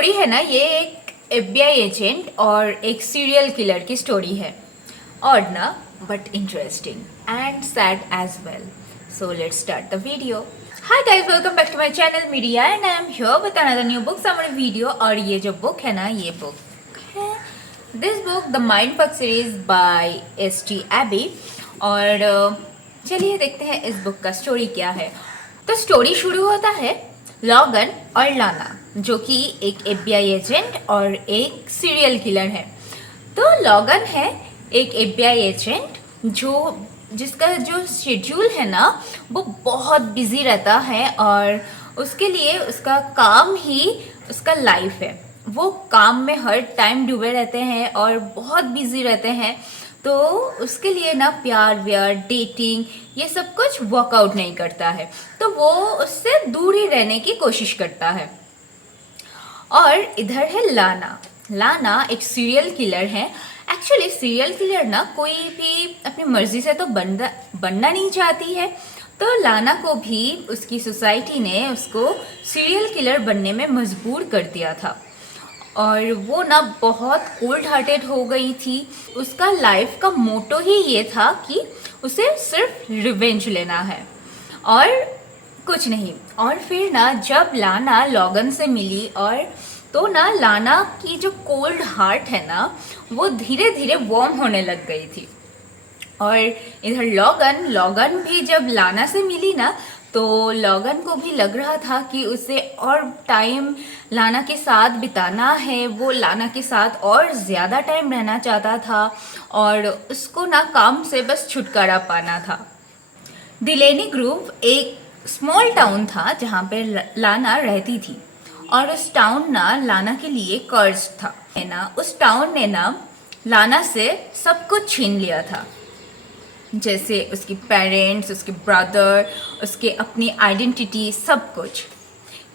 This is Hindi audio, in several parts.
स्टोरी है ना, ये एक एफबीआई एजेंट और एक सीरियल किलर की स्टोरी है। और ना but interesting and sad as well. So let's start the video. Hi guys, welcome back to my channel media and I am here with another new book summary video. और ये जो बुक है ना, ये बुक है this book the mindfuck series by S T. Abby. और चलिए देखते हैं इस बुक का स्टोरी क्या है। तो स्टोरी शुरू होता है लॉगन और लाना, जो कि एक एफबीआई एजेंट और एक सीरियल किलर है। तो लॉगन है एक एफबीआई एजेंट जिसका जो शेड्यूल है ना, वो बहुत बिजी रहता है और उसके लिए उसका काम ही उसका लाइफ है। वो काम में हर टाइम डूबे रहते हैं और बहुत बिजी रहते हैं। तो उसके लिए ना प्यार व्यार डेटिंग ये सब कुछ वर्कआउट नहीं करता है, तो वो उससे दूर ही रहने की कोशिश करता है। और इधर है लाना। लाना एक सीरियल किलर है। एक्चुअली सीरियल किलर ना कोई भी अपनी मर्जी से तो बनना नहीं चाहती है। तो लाना को भी उसकी सोसाइटी ने उसको सीरियल किलर बनने में मजबूर कर दिया था। और वो ना बहुत कोल्ड हार्टेड हो गई थी। उसका लाइफ का मोटो ही ये था कि उसे सिर्फ रिवेंज लेना है और कुछ नहीं। और फिर ना जब लाना लॉगन से मिली, और तो ना लाना की जो कोल्ड हार्ट है ना, वो धीरे धीरे वार्म होने लग गई थी। और इधर लॉगन भी जब लाना से मिली ना, तो लॉगन को भी लग रहा था कि उसे और टाइम लाना के साथ बिताना है। वो लाना के साथ और ज़्यादा टाइम रहना चाहता था और उसको ना काम से बस छुटकारा पाना था। डिलेनी ग्रूव एक स्मॉल टाउन था जहाँ पे लाना रहती थी। और उस टाउन ना लाना के लिए कर्ज था है ना। उस टाउन ने ना लाना से सब कुछ छीन लिया था, जैसे उसके पेरेंट्स, उसके ब्रदर, उसके अपनी आइडेंटिटी, सब कुछ।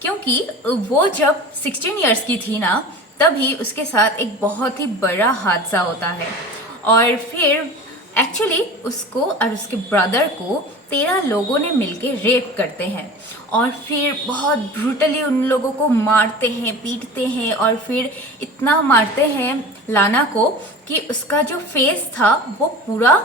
क्योंकि वो जब 16 इयर्स की थी ना, तभी उसके साथ एक बहुत ही बड़ा हादसा होता है। और फिर एक्चुअली उसको और उसके ब्रदर को 13 लोगों ने मिलके रेप करते हैं और फिर बहुत ब्रूटली उन लोगों को मारते हैं, पीटते हैं। और फिर इतना मारते हैं लाना को कि उसका जो फेस था वो पूरा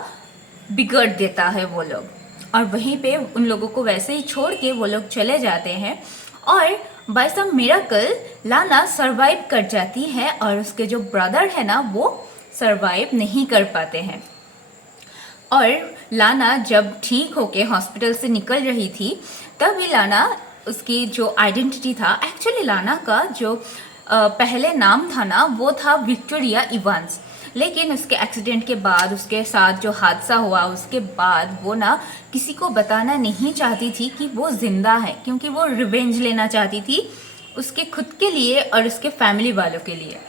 बिगड़ देता है वो लोग। और वहीं पे उन लोगों को वैसे ही छोड़ के वो लोग चले जाते हैं। और बाय सम मिरेकल लाना सरवाइव कर जाती है और उसके जो ब्रदर है ना, वो सरवाइव नहीं कर पाते हैं। और लाना जब ठीक होके हॉस्पिटल से निकल रही थी, तभी लाना उसकी जो आइडेंटिटी था, एक्चुअली लाना का जो पहले नाम था ना, वो था विक्टोरिया इवांस। लेकिन उसके एक्सीडेंट के बाद, उसके साथ जो हादसा हुआ उसके बाद, वो ना किसी को बताना नहीं चाहती थी कि वो जिंदा है, क्योंकि वो रिवेंज लेना चाहती थी उसके खुद के लिए और उसके फैमिली वालों के लिए।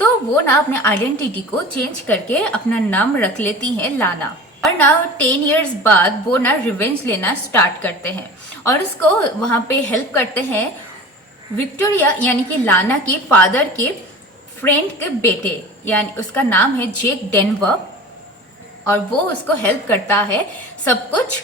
तो वो ना अपने आइडेंटिटी को चेंज करके अपना नाम रख लेती है लाना। और ना 10 इयर्स बाद वो ना रिवेंज लेना स्टार्ट करते हैं और उसको वहाँ पे हेल्प करते हैं विक्टोरिया, यानी कि लाना के फादर के फ्रेंड के बेटे, यानी उसका नाम है जेक डेनवर। और वो उसको हेल्प करता है सब कुछ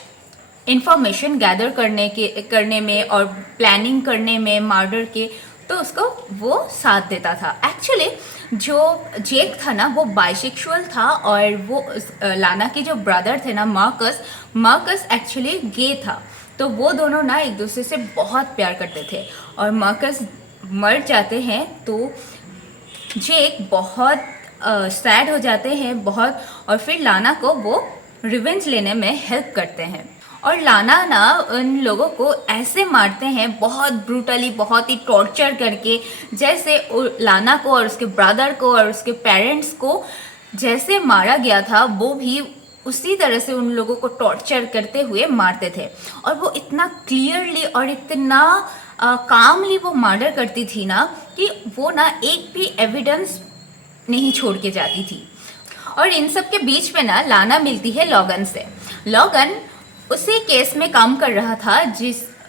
इंफॉर्मेशन गैदर करने में और प्लानिंग करने में मर्डर के। तो उसको वो साथ देता था। एक्चुअली जो जेक था ना, वो बाइसेक्सुअल था और वो लाना के जो ब्रदर थे ना, मार्कस एक्चुअली गे था। तो वो दोनों ना एक दूसरे से बहुत प्यार करते थे। और मार्कस मर जाते हैं तो जेक बहुत सैड हो जाते हैं बहुत। और फिर लाना को वो रिवेंज लेने में हेल्प करते हैं। और लाना ना उन लोगों को ऐसे मारते हैं बहुत ब्रूटली, बहुत ही टॉर्चर करके, जैसे लाना को और उसके ब्रदर को और उसके पेरेंट्स को जैसे मारा गया था, वो भी उसी तरह से उन लोगों को टॉर्चर करते हुए मारते थे। और वो इतना क्लियरली और इतना कामली वो मर्डर करती थी ना, कि वो ना एक भी एविडेंस नहीं छोड़ के जाती थी। और इन सब के बीच में ना लाना मिलती है लॉगन से। लॉगन उसी केस में काम कर रहा था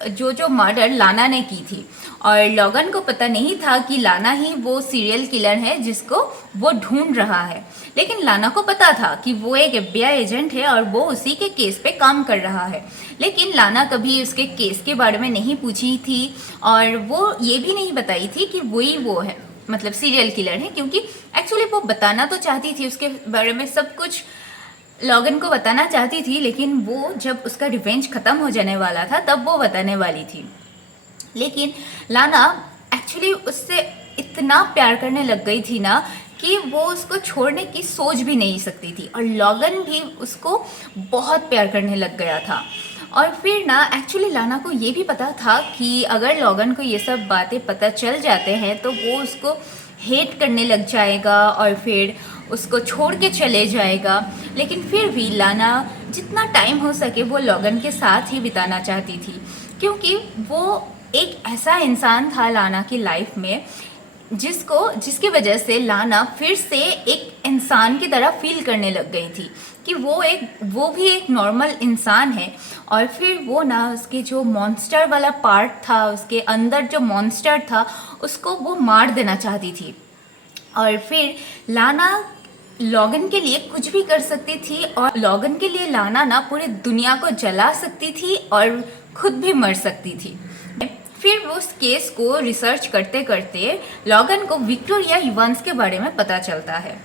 जो मर्डर लाना ने की थी। और लॉगन को पता नहीं था कि लाना ही वो सीरियल किलर है जिसको वो ढूंढ रहा है। लेकिन लाना को पता था कि वो एक एफबीआई एजेंट है और वो उसी के केस पे काम कर रहा है। लेकिन लाना कभी उसके केस के बारे में नहीं पूछी थी और वो ये भी नहीं बताई थी कि वही वो है, मतलब सीरियल किलर है, क्योंकि एक्चुअली वो बताना तो चाहती थी उसके बारे में सब कुछ, लॉगन को बताना चाहती थी, लेकिन वो जब उसका रिवेंज खत्म हो जाने वाला था तब वो बताने वाली थी। लेकिन लाना एक्चुअली उससे इतना प्यार करने लग गई थी ना कि वो उसको छोड़ने की सोच भी नहीं सकती थी, और लॉगन भी उसको बहुत प्यार करने लग गया था। और फिर ना एक्चुअली लाना को ये भी पता था कि अगर लॉगन को ये सब बातें पता चल जाते हैं तो वो उसको हेट करने लग जाएगा और फिर उसको छोड़ के चले जाएगा। लेकिन फिर भी लाना जितना टाइम हो सके वो लॉगन के साथ ही बिताना चाहती थी, क्योंकि वो एक ऐसा इंसान था लाना की लाइफ में जिसकी वजह से लाना फिर से एक इंसान की तरह फील करने लग गई थी कि वो भी एक नॉर्मल इंसान है। और फिर वो ना उसके जो मॉन्स्टर वाला पार्ट था, उसके अंदर जो मॉन्स्टर था उसको वो मार देना चाहती थी। और फिर लाना लॉगन के लिए कुछ भी कर सकती थी, और लॉगन के लिए लाना ना पूरी दुनिया को जला सकती थी और खुद भी मर सकती थी। फिर वो उस केस को रिसर्च करते करते लॉगन को विक्टोरिया इवांस के बारे में पता चलता है।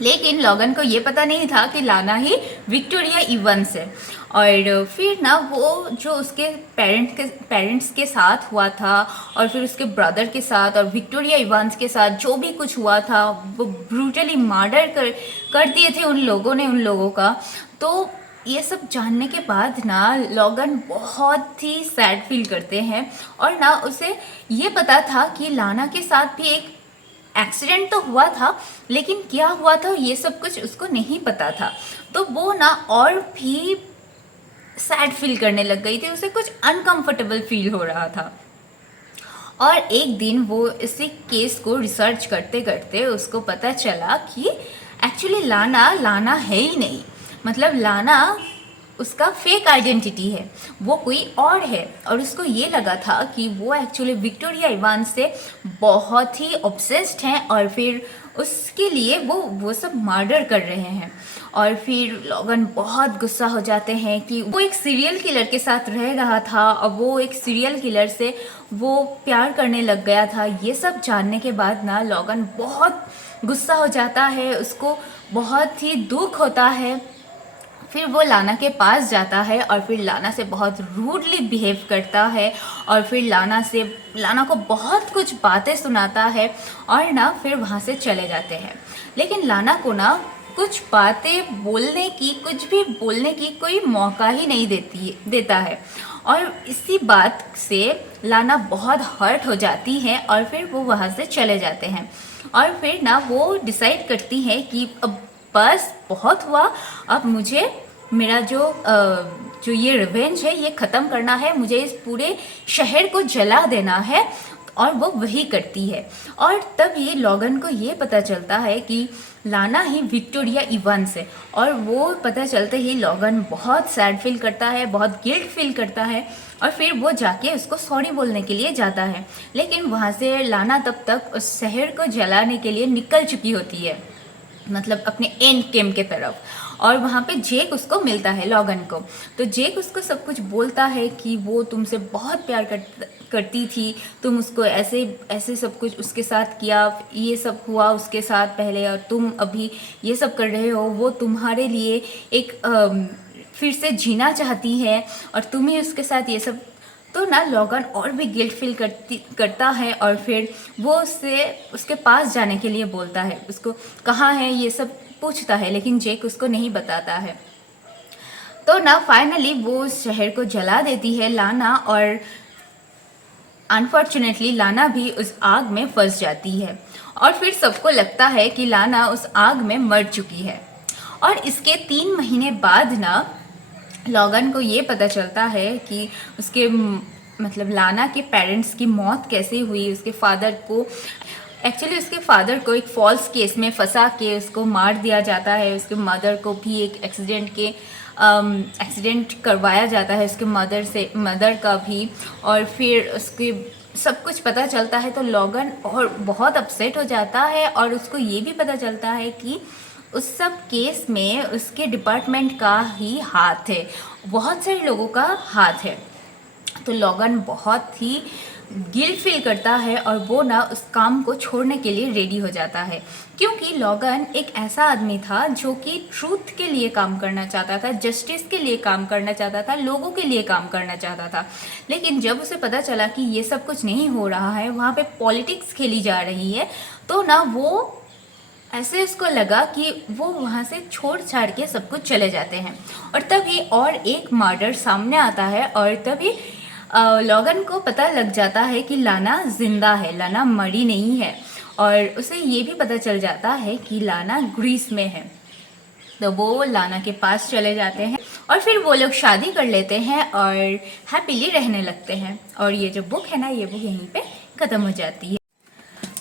लेकिन लॉगन को ये पता नहीं था कि लाना ही विक्टोरिया इवांस है। और फिर ना वो जो उसके पेरेंट्स के साथ हुआ था और फिर उसके ब्रदर के साथ और विक्टोरिया इवांस के साथ जो भी कुछ हुआ था वो ब्रूटली मर्डर कर दिए थे उन लोगों का। तो ये सब जानने के बाद ना लॉगन बहुत ही सैड फील करते हैं, और ना उसे ये पता था कि लाना के साथ भी एक एक्सीडेंट तो हुआ था, लेकिन क्या हुआ था ये सब कुछ उसको नहीं पता था। तो वो ना और भी सैड फील करने लग गई थी, उसे कुछ अनकंफर्टेबल फील हो रहा था। और एक दिन वो इसी केस को रिसर्च करते करते उसको पता चला कि एक्चुअली लाना है ही नहीं, मतलब लाना उसका फेक आइडेंटिटी है, वो कोई और है। और उसको ये लगा था कि वो एक्चुअली विक्टोरिया इवांस से बहुत ही ऑब्सेस्ड हैं और फिर उसके लिए वो सब मर्डर कर रहे हैं। और फिर लॉगन बहुत गुस्सा हो जाते हैं कि वो एक सीरियल किलर के साथ रह रहा था और वो एक सीरियल किलर से वो प्यार करने लग गया था। ये सब जानने के बाद ना लॉगन बहुत गुस्सा हो जाता है, उसको बहुत ही दुख होता है। फिर वो लाना के पास जाता है और फिर लाना से बहुत रूडली बिहेव करता है और फिर लाना को बहुत कुछ बातें सुनाता है और ना फिर वहाँ से चले जाते हैं। लेकिन लाना को ना कुछ बातें बोलने की, कुछ भी बोलने की कोई मौका ही नहीं देता है। और इसी बात से लाना बहुत हर्ट हो जाती है और फिर वो वहाँ से चले जाते हैं। और फिर ना वो डिसाइड करती है कि अब बस बहुत हुआ, अब मुझे मेरा जो ये रिवेंज है ये ख़त्म करना है, मुझे इस पूरे शहर को जला देना है। और वो वही करती है। और तब ये लॉगन को ये पता चलता है कि लाना ही विक्टोरिया इवांस है, और वो पता चलते ही लॉगन बहुत सैड फील करता है, बहुत गिल्ट फील करता है और फिर वो जाके उसको सॉरी बोलने के लिए जाता है। लेकिन वहाँ से लाना तब तक उस शहर को जलाने के लिए निकल चुकी होती है, मतलब अपने एंड गेम के तरफ। और वहाँ पे जेक उसको मिलता है, लॉगन को। तो जेक उसको सब कुछ बोलता है कि वो तुमसे बहुत प्यार करती थी, तुम उसको ऐसे सब कुछ उसके साथ किया, ये सब हुआ उसके साथ पहले और तुम अभी ये सब कर रहे हो। वो तुम्हारे लिए एक फिर से जीना चाहती है और तुम ही उसके साथ ये सब। तो ना लॉगन और भी गिल्ट फील करता है और फिर वो उसके पास जाने के लिए बोलता है, उसको कहाँ है ये सब पूछता है, लेकिन जेक उसको नहीं बताता है। तो ना फाइनली वो शहर को जला देती है लाना, और अनफॉर्चुनेटली लाना भी उस आग में फंस जाती है और फिर सबको लगता है कि लाना उस आग में मर चुकी है। और इसके 3 महीने बाद ना लॉगन को ये पता चलता है कि उसके मतलब लाना के पेरेंट्स की मौत कैसे हुई। उसके फादर को एक फॉल्स केस में फंसा के उसको मार दिया जाता है। उसके मदर को भी एक एक्सीडेंट करवाया जाता है, उसके मदर का भी। और फिर उसके सब कुछ पता चलता है तो लॉगन और बहुत अपसेट हो जाता है, और उसको ये भी पता चलता है कि उस सब केस में उसके डिपार्टमेंट का ही हाथ है, बहुत सारे लोगों का हाथ है। तो लॉगन बहुत ही गिल्ट फील करता है और वो ना उस काम को छोड़ने के लिए रेडी हो जाता है, क्योंकि लॉगन एक ऐसा आदमी था जो कि ट्रूथ के लिए काम करना चाहता था, जस्टिस के लिए काम करना चाहता था, लोगों के लिए काम करना चाहता था। लेकिन जब उसे पता चला कि ये सब कुछ नहीं हो रहा है, वहाँ पे पॉलिटिक्स खेली जा रही है, तो ना वो ऐसे उसको लगा कि वो वहाँ से छोड़ छाड़ के सब कुछ चले जाते हैं। और तभी और एक मर्डर सामने आता है, और तभी लॉगन को पता लग जाता है कि लाना जिंदा है, लाना मरी नहीं है। और उसे ये भी पता चल जाता है कि लाना ग्रीस में है। तो वो लाना के पास चले जाते हैं और फिर वो लोग शादी कर लेते हैं और हैप्पीली रहने लगते हैं। और ये जो बुक है ना, ये बुक यहीं पे ख़त्म हो जाती है।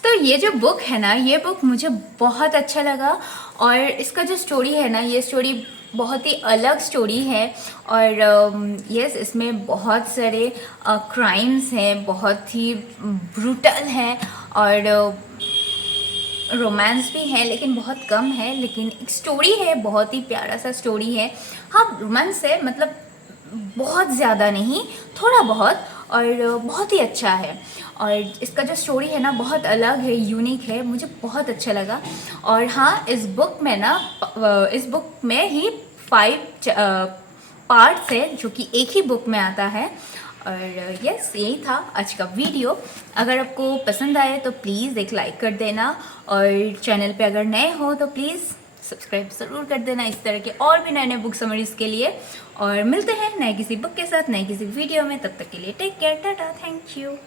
तो ये जो बुक है ना, ये बुक मुझे बहुत अच्छा लगा, और इसका जो स्टोरी है ना, ये स्टोरी बहुत ही अलग स्टोरी है। और यस, इसमें बहुत सारे क्राइम्स हैं, बहुत ही ब्रूटल हैं, और रोमांस भी है लेकिन बहुत कम है। लेकिन एक स्टोरी है, बहुत ही प्यारा सा स्टोरी है। हाँ, रोमांस है, मतलब बहुत ज़्यादा नहीं, थोड़ा बहुत, और बहुत ही अच्छा है। और इसका जो स्टोरी है ना, बहुत अलग है, यूनिक है, मुझे बहुत अच्छा लगा। और हाँ, इस बुक में ना, इस बुक में ही 5 पार्ट्स है जो कि एक ही बुक में आता है। और यस, यही था आज का वीडियो। अगर आपको पसंद आए तो प्लीज़ एक लाइक कर देना, और चैनल पे अगर नए हो तो प्लीज़ सब्सक्राइब ज़रूर कर देना इस तरह के और भी नए नए बुक समरीज़ के लिए। और मिलते हैं नए किसी बुक के साथ, नए किसी वीडियो में। तब तक के लिए take care, tata, thank you.